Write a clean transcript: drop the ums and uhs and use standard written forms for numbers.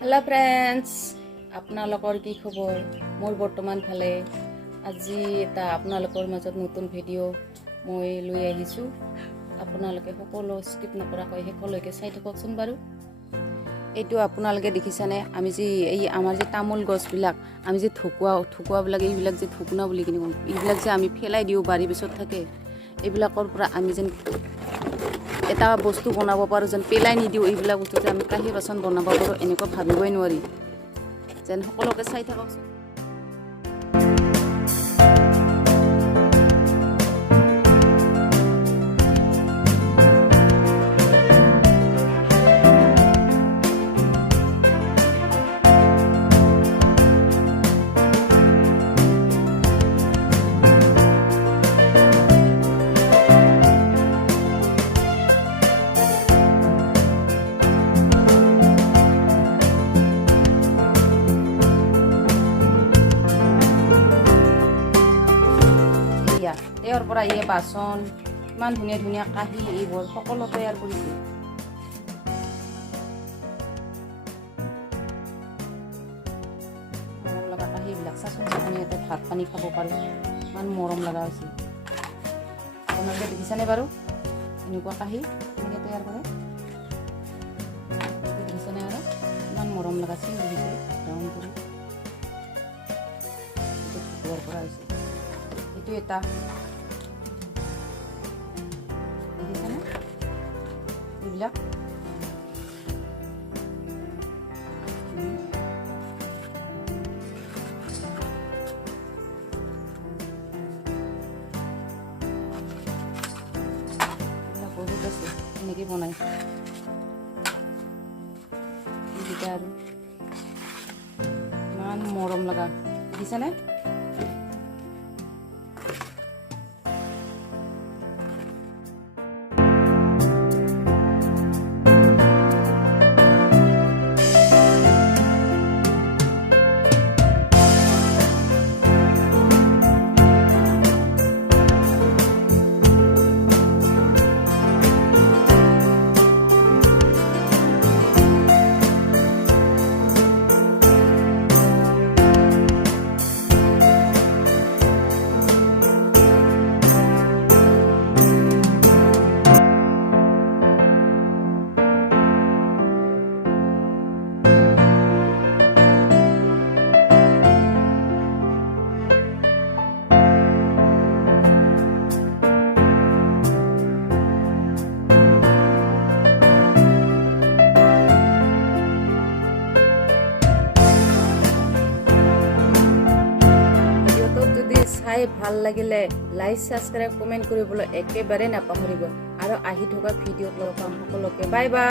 Hello friends आपनालोকৰ কি খবৰ মোৰ বৰ্তমান ভালে আজি এটা আপোনালোকৰ মাজত নতুন ভিডিও মই লৈ আহিছো আপোনালোকে সকলো স্কিপ নকৰাকৈ সকলোকে চাই থাককচোন বাৰু এইটো আপোনালোকে দেখিছানে আমি যে এই আমাৰ যে তামোল গছবিলাক আমি যে ঠুকুৱাবিলাক এইবিলাক যে ঠুকুনা বুলি কিনি এইবিলাক যে আমি ফেলাই দিও বাৰী পিছত থাকে এইবিলাকৰ পৰা আমি যেন এটা বস্তু বনাব পাৰো যেন পেলাই নিদিও এইবিলাক বস্তু যে আমি কাঁহী বাচন বনাব পাৰো এনেকুৱা ভাবিবই নোৱাৰি যেন সকলোকে চাই থাককচোন ইয়াৰ পৰা এই বাচন ইমান ধুনীয়া ধুনীয়া কাঁহী এইবোৰ সকলো তৈয়াৰ কৰিছে মৰম লগা কাঁহীবিলাক চাচোন আমি ইয়াতে ভাত পানী খাব পাৰোঁ ইমান মৰম লগা হৈছে আপোনালোকে দেখিছেনে বাৰু এনেকুৱা কাঁহী এনেকৈ তৈয়াৰ কৰে দেখিছেনে আৰু ইমান মৰম লগাছে দেখিছে ৰং কৰি এইটো ঠুকুৱাৰ পৰা হৈছে এইটো এটা এইবিলাক বহুত আছে এনেকৈ বনাইছে এইকেইটা আৰু ইমান মৰম লগা দেখিছেনে চাই ভাল লাগিলে লাইক সাবস্ক্ৰাইব কমেন্ট কৰিবলৈ একেবাৰে নাপাহৰিব আৰু আহি থকা ভিডিঅ'ত লগ পাম সকলোকে বাই বাই।